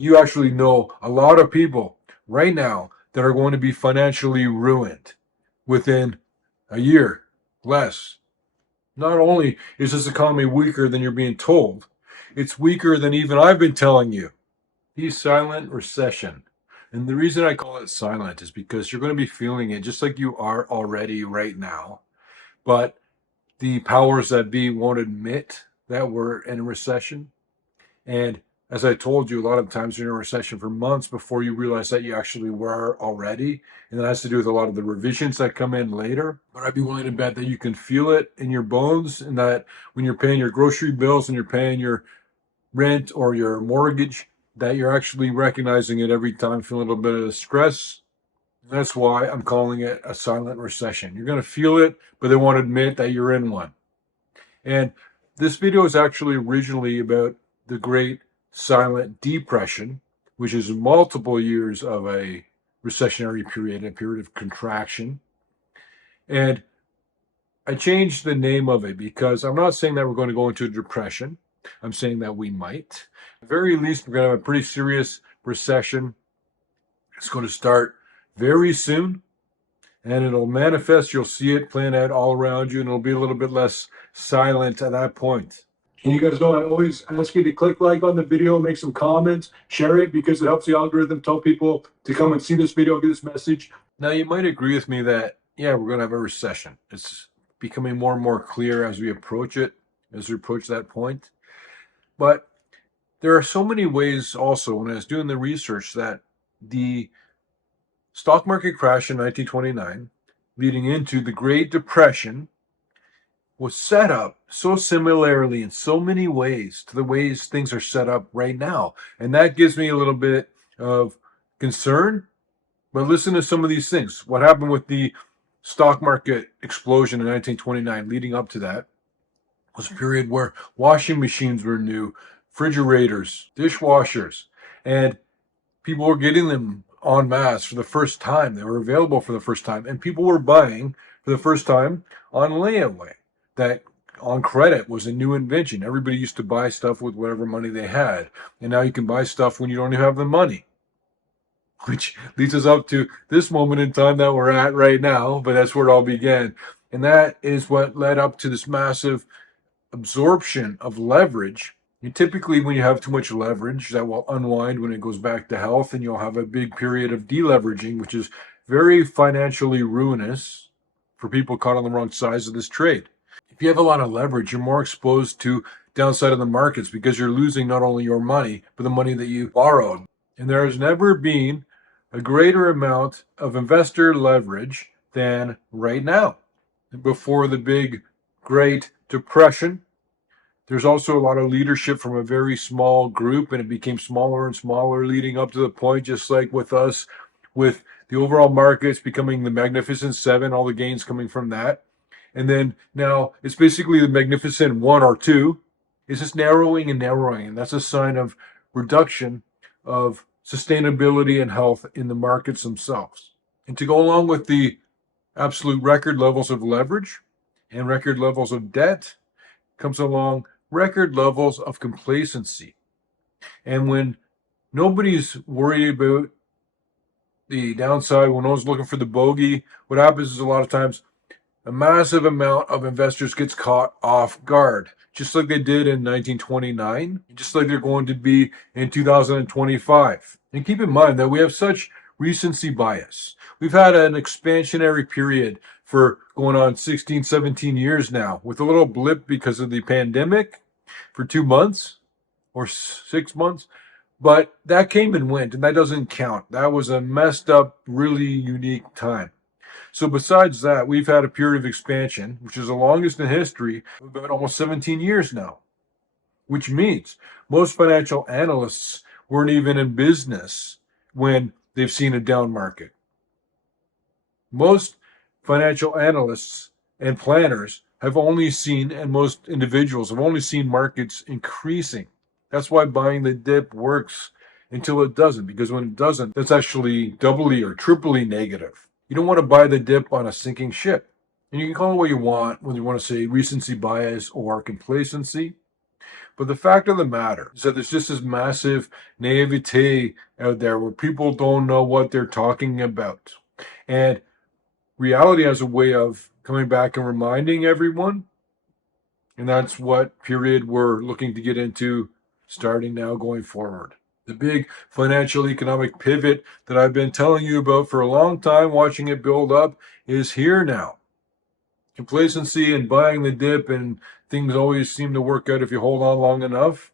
you actually know a lot of people right now that are going to be financially ruined within a year, less. Not only is this economy weaker than you're being told, it's weaker than even I've been telling you. The silent recession. And the reason I call it silent is because you're going to be feeling it just like you are already right now. But the powers that be won't admit that we're in a recession. And as I told you, a lot of times you're in a recession for months before you realize that you actually were already. And that has to do with a lot of the revisions that come in later. But I'd be willing to bet that you can feel it in your bones, and that when you're paying your grocery bills and you're paying your rent or your mortgage, that you're actually recognizing it every time, feeling a little bit of stress. And that's why I'm calling it a silent recession. You're going to feel it, but they won't admit that you're in one. And this video is actually originally about the Great Silent Depression, which is multiple years of a recessionary period, a period of contraction. And I changed the name of it because I'm not saying that we're going to go into a depression. I'm saying that we might. At the very least, we're going to have a pretty serious recession. It's going to start very soon, and it'll manifest. You'll see it playing out all around you, and it'll be a little bit less silent at that point. And you guys know I always ask you to click like on the video, make some comments, share it, because it helps the algorithm tell people to come and see this video, get this message. Now, you might agree with me that, yeah, we're going to have a recession. It's becoming more and more clear as we approach it, as we approach that point. But there are so many ways also, when I was doing the research, that the stock market crash in 1929, leading into the Great Depression, was set up so similarly in so many ways to the ways things are set up right now. And that gives me a little bit of concern. But listen to some of these things. What happened with the stock market explosion in 1929 leading up to that was a period where washing machines were new, refrigerators, dishwashers, and people were getting them en masse for the first time. They were available for the first time, and people were buying for the first time on layaway. That on credit was a new invention. Everybody used to buy stuff with whatever money they had, and now you can buy stuff when you don't even have the money, which leads us up to this moment in time that we're at right now, but that's where it all began. And that is what led up to this massive absorption of leverage. And typically, when you have too much leverage, that will unwind when it goes back to health, and you'll have a big period of deleveraging, which is very financially ruinous for people caught on the wrong sides of this trade. If you have a lot of leverage, you're more exposed to downside of the markets because you're losing not only your money, but the money that you borrowed. And there has never been a greater amount of investor leverage than right now. Before the big Great Depression, there's also a lot of leadership from a very small group, and it became smaller and smaller leading up to the point, just like with us, with the overall markets becoming the Magnificent Seven, all the gains coming from that. And then now it's basically the Magnificent One or Two. It's just narrowing and narrowing, and that's a sign of reduction of sustainability and health in the markets themselves. And to go along with the absolute record levels of leverage and record levels of debt comes along record levels of complacency. And when nobody's worried about the downside, when no one's looking for the bogey, what happens is a lot of times a massive amount of investors gets caught off guard, just like they did in 1929, just like they're going to be in 2025. And keep in mind that we have such recency bias. We've had an expansionary period for going on 16, 17 years now, with a little blip because of the pandemic for 2 months or 6 months. But that came and went, and that doesn't count. That was a messed up, really unique time. So besides that, we've had a period of expansion, which is the longest in history, of about almost 17 years now, which means most financial analysts weren't even in business when they've seen a down market. Most financial analysts and planners have only seen, and most individuals have only seen markets increasing. That's why buying the dip works until it doesn't, because when it doesn't, that's actually doubly or triply negative. You don't want to buy the dip on a sinking ship. And you can call it what you want, whether you want to say recency bias or complacency. But the fact of the matter is that there's just this massive naivete out there where people don't know what they're talking about. And reality has a way of coming back and reminding everyone. And that's what period we're looking to get into starting now going forward. The big financial economic pivot that I've been telling you about for a long time, watching it build up, is here now. Complacency and buying the dip, and things always seem to work out if you hold on long enough.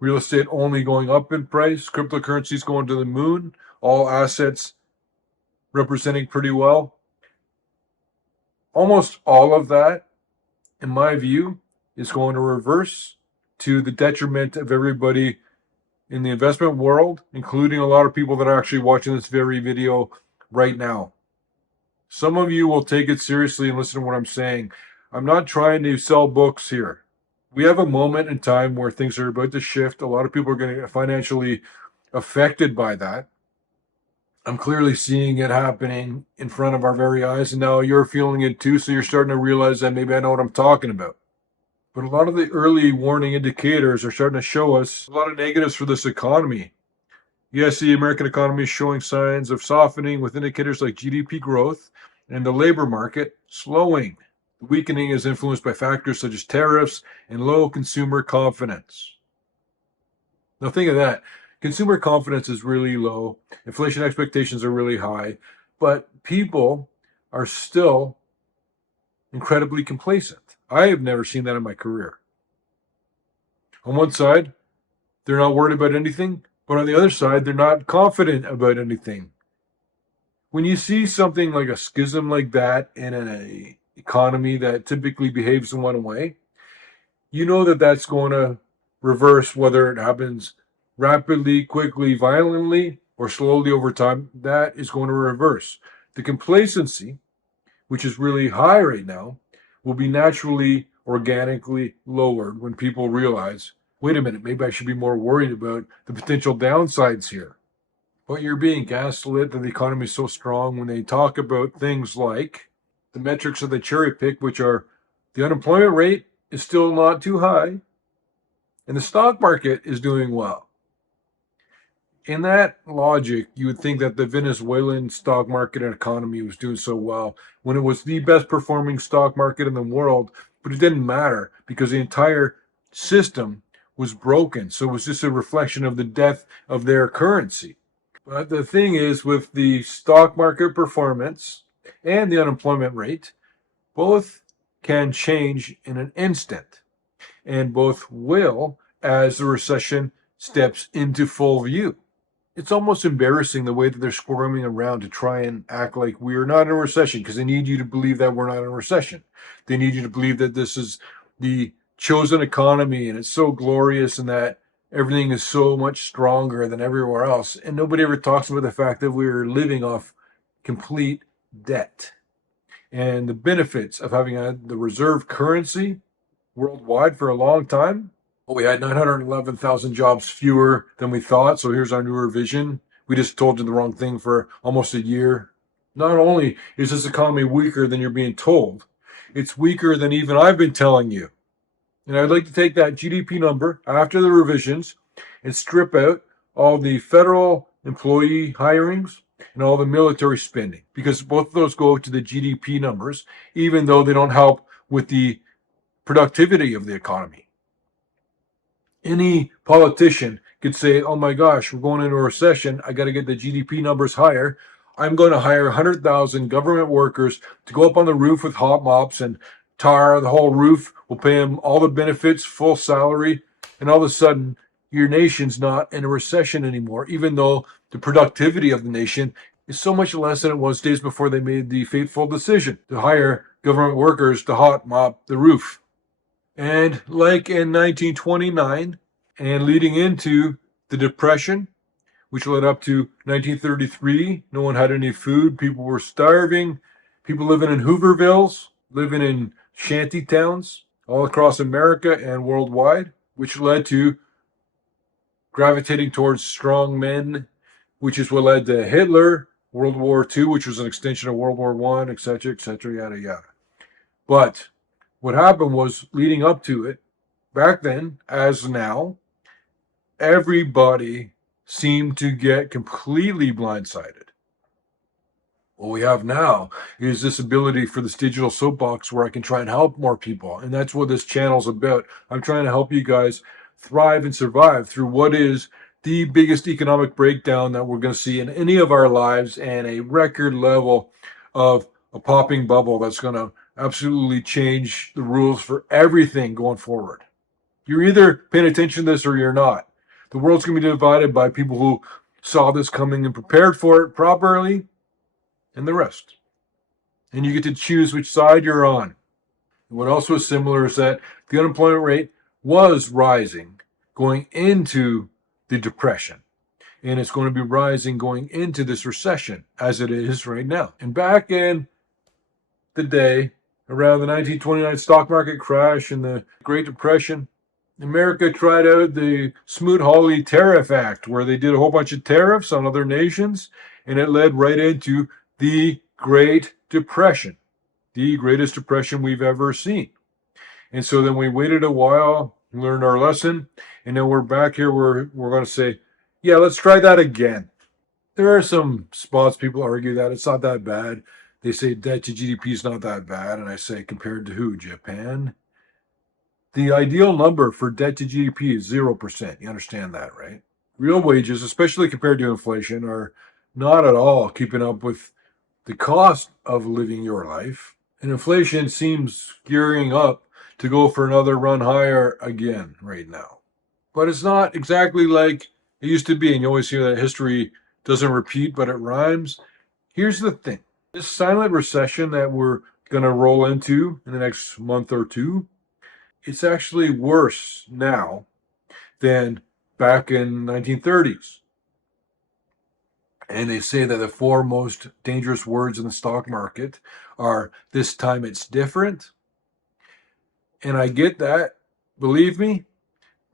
Real estate only going up in price, cryptocurrencies going to the moon, all assets representing pretty well. Almost all of that, in my view, is going to reverse to the detriment of everybody in the investment world, including a lot of people that are actually watching this very video right now. Some of you will take it seriously and listen to what I'm saying. I'm not trying to sell books here. We have a moment in time where things are about to shift. A lot of people are going to get financially affected by that. I'm clearly seeing it happening in front of our very eyes, and now you're feeling it too, so you're starting to realize that maybe I know what I'm talking about. But a lot of the early warning indicators are starting to show us a lot of negatives for this economy. Yes, the American economy is showing signs of softening with indicators like GDP growth and the labor market slowing. The weakening is influenced by factors such as tariffs and low consumer confidence. Now think of that. Consumer confidence is really low. Inflation expectations are really high, but people are still incredibly complacent. I have never seen that in my career. On one side, they're not worried about anything, but on the other side, they're not confident about anything. When you see something like a schism like that in an economy that typically behaves in one way, you know that that's going to reverse, whether it happens rapidly, quickly, violently, or slowly over time. That is going to reverse. The complacency, which is really high right now, will be naturally, organically lowered when people realize, wait a minute, maybe I should be more worried about the potential downsides here. But you're being gaslit that the economy is so strong when they talk about things like the metrics that they cherry pick, which are the unemployment rate is still not too high, and the stock market is doing well. In that logic, you would think that the Venezuelan stock market and economy was doing so well when it was the best performing stock market in the world, but it didn't matter because the entire system was broken. So it was just a reflection of the death of their currency. But the thing is, with the stock market performance and the unemployment rate, both can change in an instant, and both will as the recession steps into full view. It's almost embarrassing the way that they're squirming around to try and act like we're not in a recession, because they need you to believe that we're not in a recession. They need you to believe that this is the chosen economy and it's so glorious and that everything is so much stronger than everywhere else. And nobody ever talks about the fact that we're living off complete debt. And the benefits of having the reserve currency worldwide for a long time. Well, we had 911,000 jobs fewer than we thought, so here's our new revision. We just told you the wrong thing for almost a year. Not only is this economy weaker than you're being told, it's weaker than even I've been telling you. And I'd like to take that GDP number after the revisions and strip out all the federal employee hirings and all the military spending, because both of those go to the GDP numbers, even though they don't help with the productivity of the economy. Any politician could say, oh my gosh, we're going into a recession. I got to get the GDP numbers higher. I'm going to hire 100,000 government workers to go up on the roof with hot mops and tar the whole roof. We'll pay them all the benefits, full salary. And all of a sudden, your nation's not in a recession anymore, even though the productivity of the nation is so much less than it was days before they made the fateful decision to hire government workers to hot mop the roof. And like in 1929 and leading into the Depression, which led up to 1933, no one had any food. People were starving. People living in Hoovervilles, living in shanty towns all across America and worldwide, which led to gravitating towards strong men, which is what led to Hitler, World War II, which was an extension of World War I, etc., yada, yada. But what happened was, leading up to it, Back then, as now, everybody seemed to get completely blindsided. What we have now is this ability for this digital soapbox where I can try and help more people. And that's what this channel's about. I'm trying to help you guys thrive and survive through what is the biggest economic breakdown that we're going to see in any of our lives, and a record level of a popping bubble that's going to absolutely change the rules for everything going forward. You're either paying attention to this or you're not. The world's going to be divided by people who saw this coming and prepared for it properly, and the rest. And you get to choose which side you're on. What also is similar is that the unemployment rate was rising going into the Depression. And it's going to be rising going into this recession as it is right now. And back in the day, around the 1929 stock market crash and the Great Depression, America tried out the Smoot-Hawley Tariff Act, where they did a whole bunch of tariffs on other nations, and it led right into the Great Depression, the greatest depression we've ever seen. And so then we waited a while, learned our lesson, and then we're back here where we're going to say, yeah, let's try that again. There are some spots people argue that it's not that bad. They say debt to GDP is not that bad, and I say, compared to who? Japan? The ideal number for debt to GDP is 0%. You understand that, right? Real wages, especially compared to inflation, are not at all keeping up with the cost of living your life. And inflation seems gearing up to go for another run higher again right now. But it's not exactly like it used to be. And you always hear that history doesn't repeat, but it rhymes. Here's the thing. This silent recession that we're going to roll into in the next month or two, it's actually worse now than back in 1930s. And they say that the four most dangerous words in the stock market are, this time it's different. And I get that, believe me,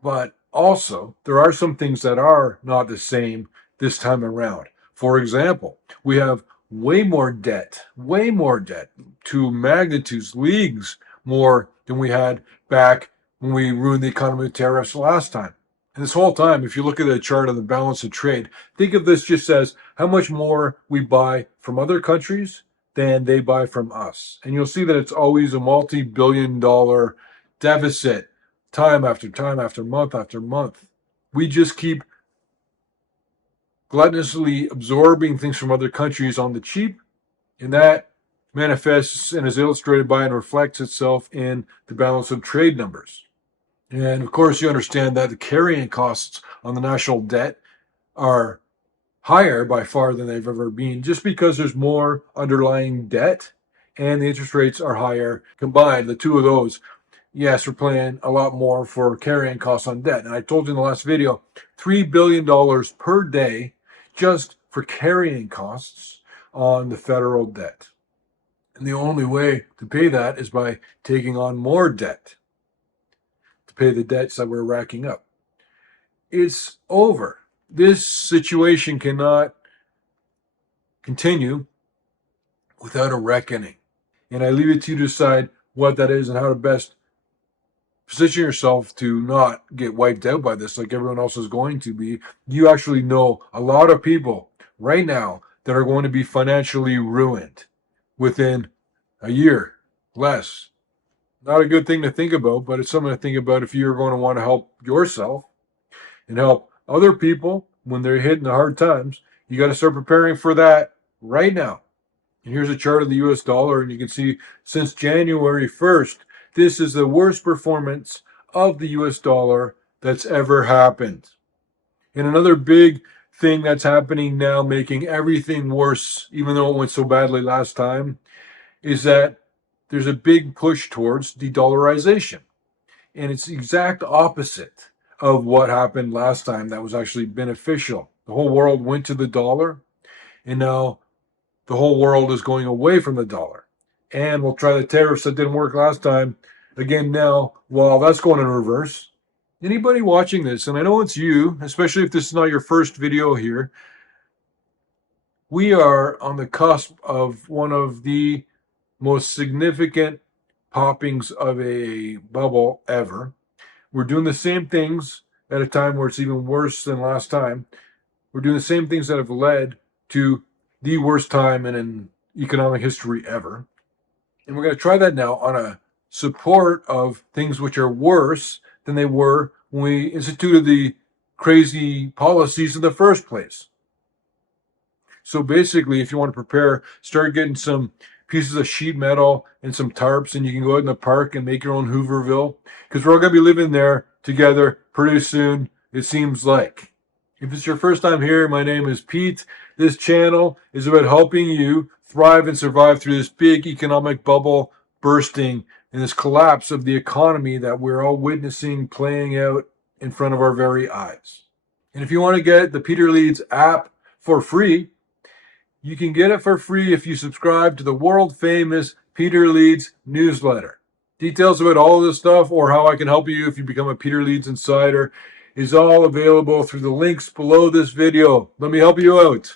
but also there are some things that are not the same this time around. For example, we have way more debt to magnitudes, leagues more than we had back when we ruined the economy with tariffs last time. And this whole time, if you look at the chart of the balance of trade, think of this just as how much more we buy from other countries than they buy from us. And you'll see that it's always a multi-billion-dollar deficit time after time after month after month. We just keep gluttonously absorbing things from other countries on the cheap, and that manifests and is illustrated by and reflects itself in the balance of trade numbers. And of course, you understand that the carrying costs on the national debt are higher by far than they've ever been, just because there's more underlying debt and the interest rates are higher combined. The two of those, yes, we're paying a lot more for carrying costs on debt. And I told you in the last video, $3 billion per day just for carrying costs on the federal debt. And the only way to pay that is by taking on more debt to pay the debts that we're racking up. It's over. This situation cannot continue without a reckoning. And I leave it to you to decide what that is and how to best position yourself to not get wiped out by this like everyone else is going to be. You actually know a lot of people right now that are going to be financially ruined within a year, less. Not a good thing to think about, but it's something to think about if you're going to want to help yourself and help other people when they're hitting the hard times. You got to start preparing for that right now. And here's a chart of the US dollar, and you can see since January 1st, this is the worst performance of the US dollar that's ever happened. And another big thing that's happening now, making everything worse, even though it went so badly last time, is that there's a big push towards de-dollarization. And it's the exact opposite of what happened last time that was actually beneficial. The whole world went to the dollar, and now the whole world is going away from the dollar. And we'll try the tariffs that didn't work last time again now, while that's going in reverse. Anybody watching this, and I know it's you, especially if this is not your first video here, we are on the cusp of one of the most significant poppings of a bubble ever, We're doing the same things at a time where it's even worse than last time. We're doing the same things that have led to the worst time in economic history ever. And we're going to try that now on a support of things which are worse than they were when we instituted the crazy policies in the first place. So basically, if you want to prepare, start getting some pieces of sheet metal and some tarps, and you can go out in the park and make your own Hooverville, because we're all going to be living there together pretty soon, it seems like. If it's your first time here, my name is Pete. This channel is about helping you thrive and survive through this big economic bubble bursting and this collapse of the economy that we're all witnessing playing out in front of our very eyes. And if you want to get the Peter Leeds app for free, you can get it for free if you subscribe to the world famous Peter Leeds newsletter. Details about all of this stuff or how I can help you if you become a Peter Leeds insider is all available through the links below this video. Let me help you out.